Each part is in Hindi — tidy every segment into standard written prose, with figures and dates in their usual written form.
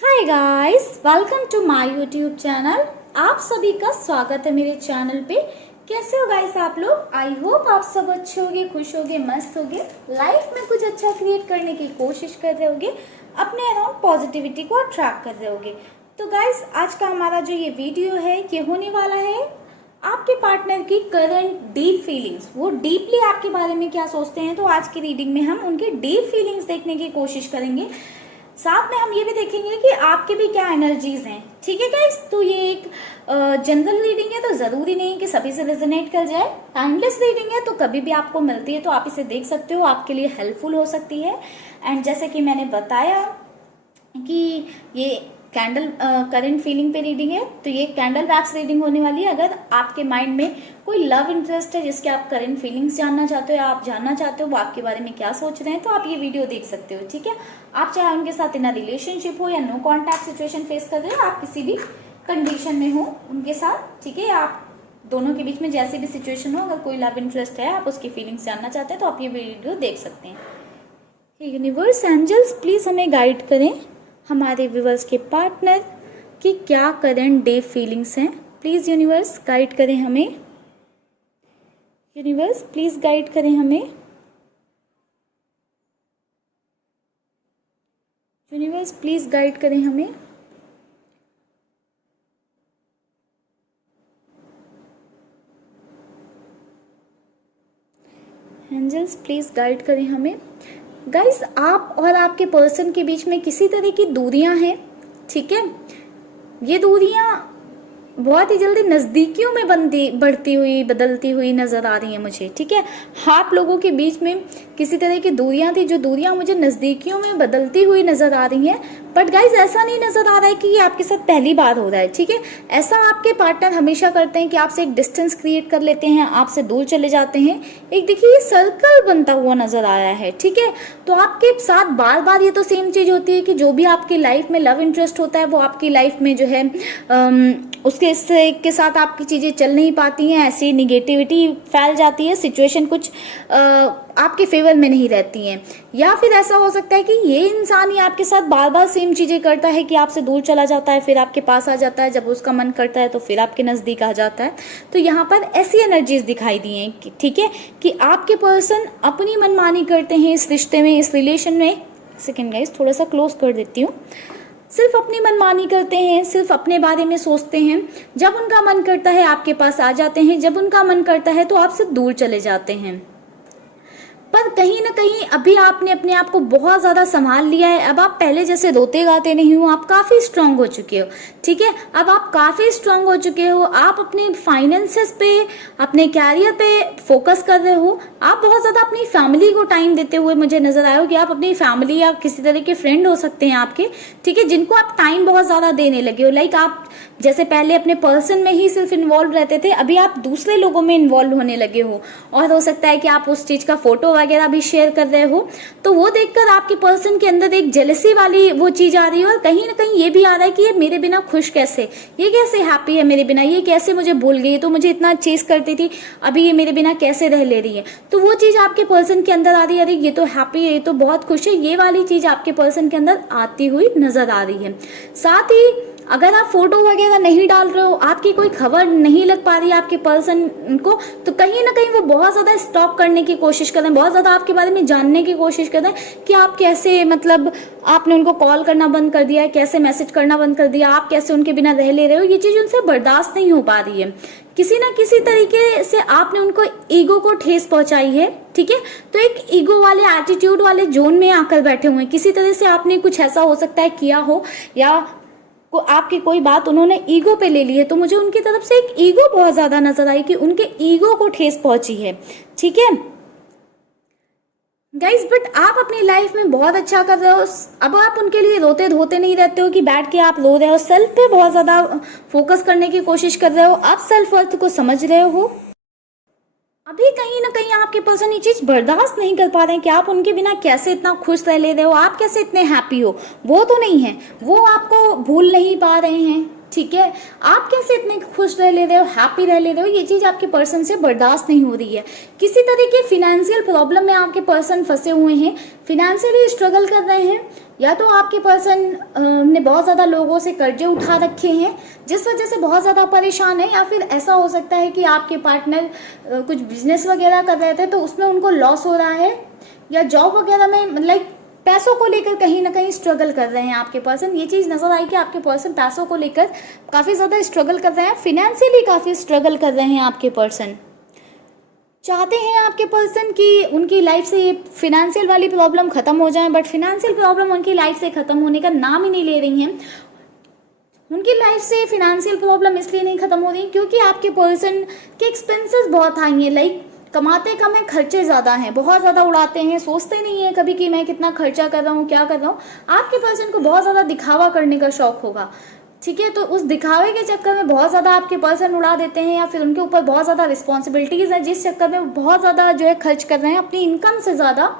Hi guys, welcome to my YouTube channel. आप सभी का स्वागत है मेरे चैनल पे। कैसे हो गाइस आप लोग? आई होप आप सब अच्छे होगे, खुश होगे, मस्त होगे, लाइफ में कुछ अच्छा क्रिएट करने की कोशिश कर रहे होगे, अपने अराउंड पॉजिटिविटी को अट्रैक्ट कर रहे होगे। तो गाइस आज का हमारा जो ये वीडियो है ये होने वाला है आपके पार्टनर की करंट डीप फीलिंग्स। वो डीपली आपके बारे में क्या सोचते हैं, तो आज की रीडिंग में हम उनकी डीप फीलिंग्स देखने की कोशिश करेंगे। साथ में हम ये भी देखेंगे कि आपके भी क्या एनर्जीज हैं। ठीक है गाइस, तो ये एक जनरल रीडिंग है, तो जरूरी नहीं कि सभी से रेजोनेट कर जाए। टाइमलेस रीडिंग है, तो कभी भी आपको मिलती है तो आप इसे देख सकते हो, आपके लिए हेल्पफुल हो सकती है। एंड जैसे कि मैंने बताया कि ये कैंडल करंट फीलिंग पे रीडिंग है, तो ये कैंडल वैक्स रीडिंग होने वाली है। अगर आपके माइंड में कोई लव इंटरेस्ट है जिसके आप करंट फीलिंग्स जानना चाहते हो या आप जानना चाहते हो वो आपके बारे में क्या सोच रहे हैं, तो आप ये वीडियो देख सकते हो। ठीक है, आप चाहे उनके साथ इन रिलेशनशिप हो या नो कॉन्टैक्ट सिचुएशन फेस कर रहे हो, आप किसी भी कंडीशन में हो उनके साथ, ठीक है, आप दोनों के बीच में जैसी भी सिचुएशन हो, अगर कोई लव इंटरेस्ट है, आप उसकी फीलिंग्स जानना चाहते हैं, तो आप ये वीडियो देख सकते हैं। यूनिवर्स एंजल्स प्लीज हमें गाइड करें हमारे व्यूअर्स के पार्टनर की क्या करंट डे फीलिंग्स हैं। प्लीज यूनिवर्स गाइड करें हमें। यूनिवर्स प्लीज गाइड करें हमें। यूनिवर्स प्लीज गाइड करें हमें। एंजल्स प्लीज गाइड करें हमें। गाइस आप और आपके पर्सन के बीच में किसी तरह की दूरियां हैं। ठीक है, ये दूरियां बहुत ही जल्दी नज़दीकियों में बढ़ती हुई बदलती हुई नज़र आ रही हैं मुझे। ठीक है, आप लोगों के बीच में किसी तरह की दूरियां थी, जो दूरियां मुझे नज़दीकियों में बदलती हुई नज़र आ रही हैं। बट गाइज ऐसा नहीं नज़र आ रहा है कि ये आपके साथ पहली बार हो रहा है। ठीक है, ऐसा आपके पार्टनर हमेशा करते हैं कि आपसे एक डिस्टेंस क्रिएट कर लेते हैं, आपसे दूर चले जाते हैं। एक देखिए ये सर्कल बनता हुआ नज़र आया है। ठीक है, तो आपके साथ बार बार ये तो सेम चीज़ होती है कि जो भी आपकी लाइफ में लव इंटरेस्ट होता है वो आपकी लाइफ में जो है उसके के साथ आपकी चीज़ें चल नहीं पाती हैं, ऐसी निगेटिविटी फैल जाती है, सिचुएशन कुछ आपके फेवर में नहीं रहती हैं। या फिर ऐसा हो सकता है कि ये इंसान ही आपके साथ बार बार सेम चीज़ें करता है कि आपसे दूर चला जाता है, फिर आपके पास आ जाता है, जब उसका मन करता है तो फिर आपके नज़दीक आ जाता है। तो यहाँ पर ऐसी एनर्जीज दिखाई दी हैं, ठीक है, कि आपके पर्सन अपनी मनमानी करते हैं इस रिश्ते में, इस रिलेशन में। सेकेंड गाइस थोड़ा सा क्लोज कर देती हूँ। सिर्फ अपनी मनमानी करते हैं, सिर्फ अपने बारे में सोचते हैं। जब उनका मन करता है आपके पास आ जाते हैं, जब उनका मन करता है तो आपसे दूर चले जाते हैं। पर कहीं ना कहीं अभी आपने अपने आप को बहुत ज़्यादा संभाल लिया है। अब आप पहले जैसे रोते गाते नहीं हो, आप काफ़ी स्ट्रांग हो चुके हो। ठीक है, अब आप काफ़ी स्ट्रांग हो चुके हो। आप अपने फाइनेंसेस पे, अपने कैरियर पे फोकस कर रहे हो। आप बहुत ज़्यादा अपनी फैमिली को टाइम देते हुए मुझे नज़र आए हो कि आप अपनी फैमिली या किसी तरह के फ्रेंड हो सकते हैं आपके, ठीक है, जिनको आप टाइम बहुत ज़्यादा देने लगे हो। लाइक आप जैसे पहले अपने पर्सन में ही सिर्फ इन्वॉल्व रहते थे, अभी आप दूसरे लोगों में इन्वॉल्व होने लगे हो। और हो सकता है कि आप उस चीज़ का फोटो वगैरह भी शेयर कर रहे हो, तो वो देखकर आपके पर्सन के अंदर एक जेलसी वाली वो चीज़ आ रही है। और कहीं ना कहीं ये भी आ रहा है कि ये मेरे बिना खुश कैसे, ये कैसे हैप्पी है मेरे बिना, ये कैसे मुझे भूल गई, तो मुझे इतना चेस करती थी, अभी ये मेरे बिना कैसे रह ले रही है। तो वो चीज़ आपके पर्सन के अंदर आ रही है, अरे ये तो हैप्पी है, ये तो बहुत खुश है, ये वाली चीज़ आपके पर्सन के अंदर आती हुई नजर आ रही है। साथ ही अगर आप फोटो वगैरह नहीं डाल रहे हो, आपकी कोई खबर नहीं लग पा रही है आपके पर्सन को, तो कहीं ना कहीं वो बहुत ज़्यादा स्टॉक करने की कोशिश कर रहे हैं, बहुत ज़्यादा आपके बारे में जानने की कोशिश कर रहे हैं कि आप कैसे, मतलब आपने उनको कॉल करना बंद कर दिया है, कैसे मैसेज करना बंद कर दिया, आप कैसे उनके बिना रह ले रहे हो। ये चीज़ उनसे बर्दाश्त नहीं हो पा रही है। किसी ना किसी तरीके से आपने उनको ईगो को ठेस पहुंचाई है। ठीक है, तो एक ईगो वाले एटीट्यूड वाले जोन में आकर बैठे हुए हैं। किसी तरह से आपने कुछ ऐसा हो सकता है किया हो, या को आपकी कोई बात उन्होंने ईगो पे ले ली है, तो मुझे उनकी तरफ से एक ईगो बहुत ज्यादा नजर आई कि उनके ईगो को ठेस पहुंची है। ठीक है गाइज, बट आप अपनी लाइफ में बहुत अच्छा कर रहे हो। अब आप उनके लिए रोते धोते नहीं रहते हो कि बैठ के आप रो रहे हो, सेल्फ पे बहुत ज्यादा फोकस करने की कोशिश कर रहे हो, आप सेल्फ वर्थ को समझ रहे हो। अभी कहीं ना कहीं आपके पर्सन ये चीज बर्दाश्त नहीं कर पा रहे हैं कि आप उनके बिना कैसे इतना खुश रह ले रहे हो, आप कैसे इतने हैप्पी हो। वो तो नहीं है, वो आपको भूल नहीं पा रहे हैं। ठीक है, आप कैसे इतने खुश रह ले रहे हो, हैप्पी रह ले रहे हो, ये चीज़ आपके पर्सन से बर्दाश्त नहीं हो रही है। किसी तरह के फिनेंशियल प्रॉब्लम में आपके पर्सन फंसे हुए हैं, फिनेंशियली स्ट्रगल कर रहे हैं, या तो आपके पर्सन ने बहुत ज़्यादा लोगों से कर्जे उठा रखे हैं जिस वजह से बहुत ज़्यादा परेशान है, या फिर ऐसा हो सकता है कि आपके पार्टनर कुछ बिजनेस वगैरह कर रहे थे तो उसमें उनको लॉस हो रहा है, या जॉब वगैरह में लाइक पैसों को लेकर कहीं ना कहीं स्ट्रगल कर रहे हैं आपके पर्सन। ये चीज़ नजर आई कि आपके पर्सन पैसों को लेकर काफ़ी ज़्यादा स्ट्रगल कर रहे हैं, फिनेंशियली काफ़ी स्ट्रगल कर रहे हैं आपके पर्सन। चाहते हैं आपके पर्सन कि उनकी लाइफ से ये फिनेंशियल वाली प्रॉब्लम खत्म हो जाए, बट फिनेंशियल प्रॉब्लम उनकी लाइफ से खत्म होने का नाम ही नहीं ले रही हैं। उनकी लाइफ से फिनेंशियल प्रॉब्लम इसलिए नहीं खत्म हो रही क्योंकि आपके पर्सन के एक्सपेंसेस बहुत हाई हैं, लाइक कमाते कम है, खर्चे ज़्यादा हैं, बहुत ज़्यादा उड़ाते हैं, सोचते नहीं है कभी कि मैं कितना खर्चा कर रहा हूँ, क्या कर रहा हूँ। आपके पर्सन को बहुत ज़्यादा दिखावा करने का शौक होगा, ठीक है, तो उस दिखावे के चक्कर में बहुत ज़्यादा आपके पर्सन उड़ा देते हैं, या फिर उनके ऊपर बहुत ज़्यादा रिस्पॉन्सिबिलिटीज़ है जिस चक्कर में बहुत ज़्यादा जो है खर्च कर रहे हैं अपनी इनकम से ज़्यादा,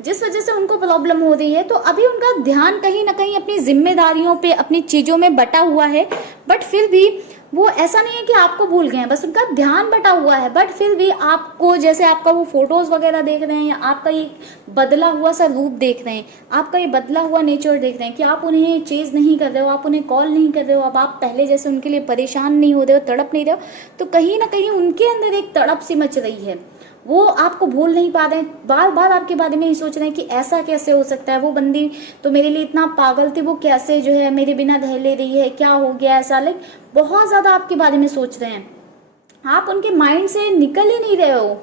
जिस वजह से उनको प्रॉब्लम हो रही है। तो अभी उनका ध्यान कहीं ना कहीं अपनी जिम्मेदारियों पे, अपनी चीज़ों में बटा हुआ है, बट फिर भी वो ऐसा नहीं है कि आपको भूल गए हैं, बस उनका ध्यान बटा हुआ है, बट फिर भी आपको, जैसे आपका वो फोटोज़ वगैरह देख रहे हैं, आपका ये बदला हुआ सा रूप देख रहे हैं, आपका ये बदला हुआ नेचर देख रहे हैं कि आप उन्हें चेज़ नहीं कर रहे हो, आप उन्हें कॉल नहीं कर रहे हो, अब आप पहले जैसे उनके लिए परेशान नहीं हो रहे हो, तड़प नहीं रहे हो, तो कहीं ना कहीं उनके अंदर एक तड़प सी मच रही है। वो आपको भूल नहीं पा रहे हैं, बार बार आपके बारे में ही सोच रहे हैं कि ऐसा कैसे हो सकता है, वो बंदी तो मेरे लिए इतना पागल थी, वो कैसे जो है मेरे बिना रह ले रही है, क्या हो गया ऐसा, लाइक बहुत ज़्यादा आपके बारे में सोच रहे हैं। आप उनके माइंड से निकल ही नहीं रहे हो,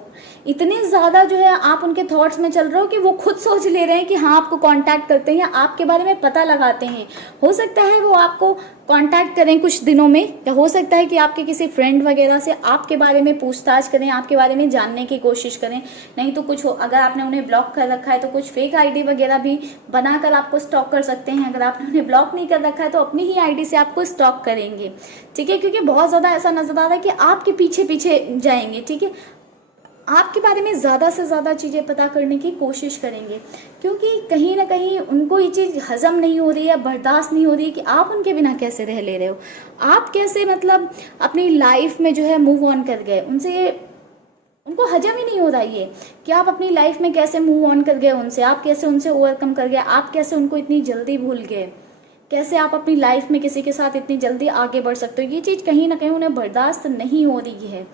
इतने ज़्यादा जो है आप उनके थॉट्स में चल रहे हो कि वो खुद सोच ले रहे हैं कि हाँ आपको कांटेक्ट करते हैं या आपके बारे में पता लगाते हैं। हो सकता है वो आपको कांटेक्ट करें कुछ दिनों में, या हो सकता है कि आपके किसी फ्रेंड वगैरह से आपके बारे में पूछताछ करें, आपके बारे में जानने की कोशिश करें। नहीं तो कुछ हो, अगर आपने उन्हें ब्लॉक कर रखा है तो कुछ फेक आईडी वगैरह भी बनाकर आपको स्टॉक कर सकते हैं। अगर आपने उन्हें ब्लॉक नहीं कर रखा है तो अपनी ही आईडी से आपको स्टॉक करेंगे, ठीक है, क्योंकि बहुत ज़्यादा ऐसा नजर आ रहा है कि आपके पीछे पीछे जाएंगे, ठीक है, आपके बारे में ज़्यादा से ज़्यादा चीज़ें पता करने की कोशिश करेंगे, क्योंकि कहीं ना कहीं उनको ये चीज़ हजम नहीं हो रही है, बर्दाश्त नहीं हो रही कि आप उनके बिना कैसे रह ले रहे हो, आप कैसे मतलब अपनी लाइफ में जो है मूव ऑन कर गए उनसे। उनको हजम ही नहीं हो रहा ये कि आप अपनी लाइफ में कैसे मूव ऑन कर गए उनसे, आप कैसे उनसे ओवरकम कर गए, आप कैसे उनको इतनी जल्दी भूल गए, कैसे आप अपनी लाइफ में किसी के साथ इतनी जल्दी आगे बढ़ सकते हो। ये चीज़ कहीं ना कहीं उन्हें बर्दाश्त नहीं हो रही है,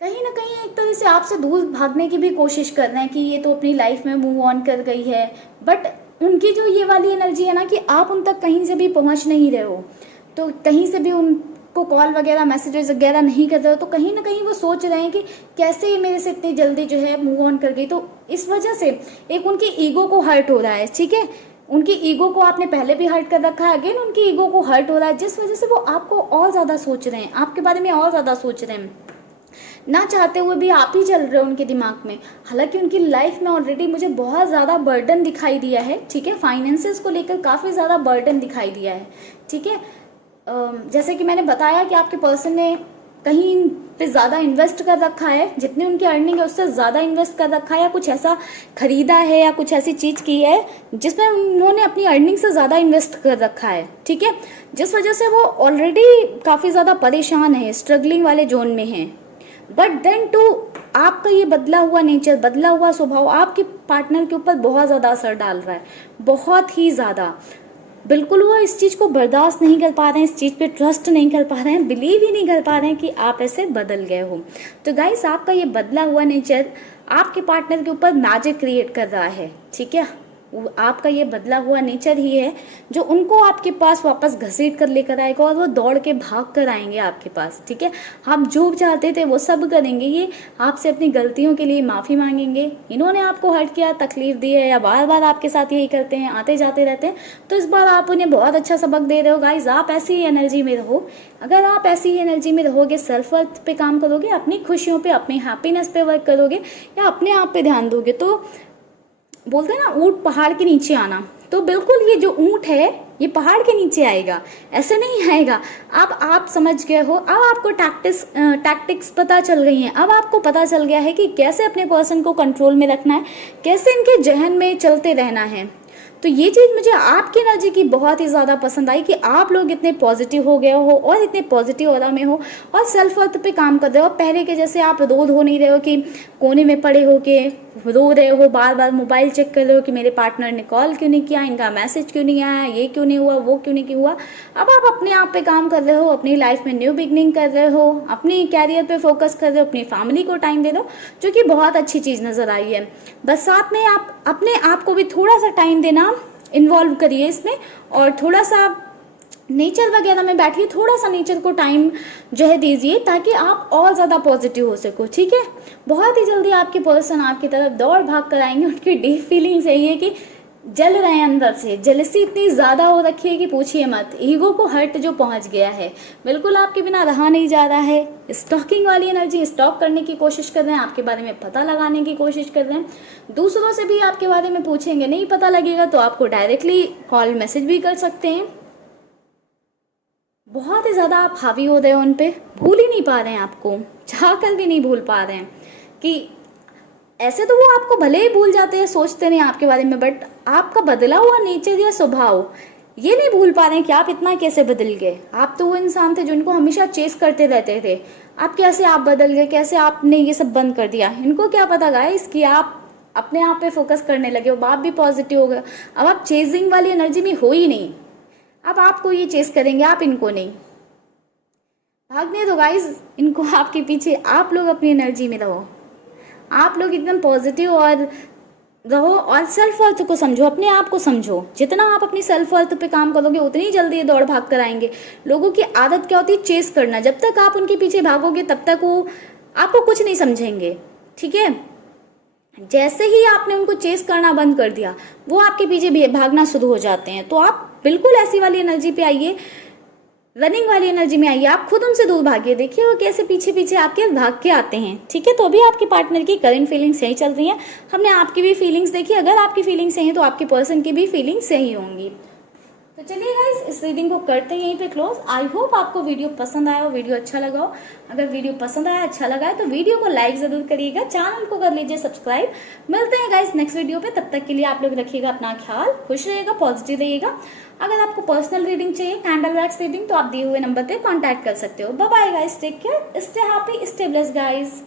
कहीं ना कहीं एक तरह से आपसे दूर भागने की भी कोशिश कर रहे हैं कि ये तो अपनी लाइफ में मूव ऑन कर गई है, बट उनकी जो ये वाली एनर्जी है ना कि आप उन तक कहीं से भी पहुंच नहीं रहे हो, तो कहीं से भी उनको कॉल वगैरह मैसेजेस वगैरह नहीं कर रहे हो, तो कहीं ना कहीं वो सोच रहे हैं कि कैसे ये मेरे से इतनी जल्दी जो है मूव ऑन कर गई। तो इस वजह से एक उनकी ईगो को हर्ट हो रहा है, ठीक है, उनकी ईगो को आपने पहले भी हर्ट कर रखा है, अगेन उनकी ईगो को हर्ट हो रहा है, जिस वजह से वो आपको और ज़्यादा सोच रहे हैं, आपके बारे में और ज़्यादा सोच रहे हैं, ना चाहते हुए भी आप ही चल रहे हो उनके दिमाग में। हालांकि उनकी लाइफ में ऑलरेडी मुझे बहुत ज़्यादा बर्डन दिखाई दिया है, ठीक है, फाइनेंसेस को लेकर काफ़ी ज़्यादा बर्डन दिखाई दिया है, ठीक है। जैसे कि मैंने बताया कि आपके पर्सन ने कहीं पे ज़्यादा इन्वेस्ट कर रखा है, जितनी उनकी अर्निंग है उससे ज़्यादा इन्वेस्ट कर रखा है, या कुछ ऐसा खरीदा है या कुछ ऐसी चीज़ की है जिसमें उन्होंने अपनी अर्निंग से ज़्यादा इन्वेस्ट कर रखा है, ठीक है, जिस वजह से वो ऑलरेडी काफ़ी ज़्यादा परेशान है, स्ट्रगलिंग वाले जोन में है। बट देन टू आपका ये बदला हुआ नेचर, बदला हुआ स्वभाव आपके पार्टनर के ऊपर बहुत ज़्यादा असर डाल रहा है, बहुत ही ज़्यादा। बिल्कुल वो इस चीज़ को बर्दाश्त नहीं कर पा रहे हैं, इस चीज़ पे ट्रस्ट नहीं कर पा रहे हैं, बिलीव ही नहीं कर पा रहे हैं कि आप ऐसे बदल गए हो। तो गाइस आपका ये बदला हुआ नेचर आपके पार्टनर के ऊपर मैजिक क्रिएट कर रहा है, ठीक है, आपका ये बदला हुआ नेचर ही है जो उनको आपके पास वापस घसीट कर लेकर आएगा, और वो दौड़ के भाग कर आएंगे आपके पास, ठीक है। आप जो चाहते थे वो सब करेंगे, ये आपसे अपनी गलतियों के लिए माफ़ी मांगेंगे। इन्होंने आपको हर्ट किया, तकलीफ दी है, या बार बार आपके साथ यही करते हैं, आते जाते रहते हैं, तो इस बार आप उन्हें बहुत अच्छा सबक दे रहे हो। गाइज आप ऐसी ही एनर्जी में रहो, अगर आप ऐसी ही एनर्जी में रहोगे, सेल्फ वर्थ पे काम करोगे, अपनी खुशियों पे, अपनी हैप्पीनेस पे वर्क करोगे, या अपने आप पे ध्यान दोगे, तो बोलते हैं ना ऊंट पहाड़ के नीचे आना, तो बिल्कुल ये जो ऊंट है ये पहाड़ के नीचे आएगा, ऐसे नहीं आएगा। अब आप समझ गए हो, अब आपको टैक्टिक्स पता चल गई हैं, अब आपको पता चल गया है कि कैसे अपने पर्सन को कंट्रोल में रखना है, कैसे इनके जहन में चलते रहना है। तो ये चीज़ मुझे आपकी एनर्जी की बहुत ही ज़्यादा पसंद आई कि आप लोग इतने पॉजिटिव हो गए हो और इतने पॉजिटिव ऑरा में हो और सेल्फ वर्थ पे काम कर रहे हो। पहले के जैसे आप रोड हो नहीं रहे हो कि कोने में पड़े हो के रो रहे हो, बार बार मोबाइल चेक कर रहे हो कि मेरे पार्टनर ने कॉल क्यों नहीं किया, इनका मैसेज क्यों नहीं आया, ये क्यों नहीं हुआ, वो क्यों नहीं हुआ। अब आप अपने आप पे काम कर रहे हो, अपनी लाइफ में न्यू बिगनिंग कर रहे हो, अपनी कैरियर पे फोकस कर रहे हो, अपनी फैमिली को टाइम दे रहे हो, जो कि बहुत अच्छी चीज़ नज़र आई है। बस साथ में आप अपने आप को भी थोड़ा सा टाइम देना इन्वॉल्व करिए इसमें, और थोड़ा सा नेचर वगैरह में बैठिए, थोड़ा सा नेचर को टाइम जो है दीजिए ताकि आप और ज़्यादा पॉजिटिव हो सको। ठीक है, बहुत ही जल्दी आपके पर्सन आपकी तरफ दौड़ भाग कर आएंगे। उनकी डीप फीलिंग्स यही है कि जल रहे हैं अंदर से, जेलसी इतनी ज़्यादा हो रखी है कि पूछिए मत, ईगो को हर्ट जो पहुंच गया है, बिल्कुल आपके बिना रहा नहीं जा रहा है। स्टॉकिंग वाली एनर्जी, स्टॉक करने की कोशिश कर रहे हैं, आपके बारे में पता लगाने की कोशिश कर रहे हैं, दूसरों से भी आपके बारे में पूछेंगे, नहीं पता लगेगा तो आपको डायरेक्टली कॉल मैसेज भी कर सकते हैं। बहुत ही ज़्यादा आप हावी हो रहे हो उन पे, भूल ही नहीं पा रहे हैं आपको, चाह कर भी नहीं भूल पा रहे हैं कि ऐसे तो वो आपको भले ही भूल जाते हैं, सोचते नहीं आपके बारे में, बट आपका बदला हुआ नेचर या स्वभाव ये नहीं भूल पा रहे हैं कि आप इतना कैसे बदल गए। आप तो वो इंसान थे जो इनको हमेशा चेस करते रहते थे, आप कैसे आप बदल गए, कैसे आपने ये सब बंद कर दिया। इनको क्या पता गाइस कि आप अपने आप पे फोकस करने लगे हो, आप भी पॉजिटिव हो गए। अब आप चेजिंग वाली एनर्जी में हो ही नहीं, अब आपको ये चेस करेंगे, आप इनको नहीं। भागने दो गाइस इनको आपके पीछे, आप लोग अपनी एनर्जी में रहो, आप लोग एकदम पॉजिटिव और रहो, और सेल्फ वर्थ को समझो, अपने आप को समझो। जितना आप अपनी सेल्फ वर्थ पे काम करोगे उतनी जल्दी ये दौड़ भाग कर आएंगे। लोगों की आदत क्या होती है, चेस करना। जब तक आप उनके पीछे भागोगे तब तक वो आपको कुछ नहीं समझेंगे। ठीक है, जैसे ही आपने उनको चेस करना बंद कर दिया वो आपके पीछे भागना शुरू हो जाते हैं। तो आप बिल्कुल ऐसी वाली एनर्जी पे आइए, रनिंग वाली एनर्जी में आइए, आप खुद उनसे दूर भागिए, देखिए वो कैसे पीछे पीछे आपके भाग के आते हैं। ठीक है, तो अभी आपके पार्टनर की करंट फीलिंग्स यही चल रही हैं, हमने आपकी भी फीलिंग्स देखी। अगर आपकी फीलिंग्स सही हैं तो आपके पर्सन की भी फीलिंग्स सही होंगी। तो चलिए गाइस इस रीडिंग को करते हैं यहीं पे क्लोज। आई होप आपको वीडियो पसंद आया हो, वीडियो अच्छा लगा हो। अगर वीडियो पसंद आया, अच्छा लगा है तो वीडियो को लाइक जरूर करिएगा, चैनल को कर लीजिए सब्सक्राइब। मिलते हैं गाइस नेक्स्ट वीडियो पे, तब तक के लिए आप लोग रखिएगा अपना ख्याल, खुश रहिएगा, पॉजिटिव रहिएगा। अगर आपको पर्सनल रीडिंग चाहिए, कैंडल वैक्स रीडिंग, तो आप दिए हुए नंबर पे कॉन्टैक्ट कर सकते हो। Bye bye guys, take care, stay happy, stay blessed guys.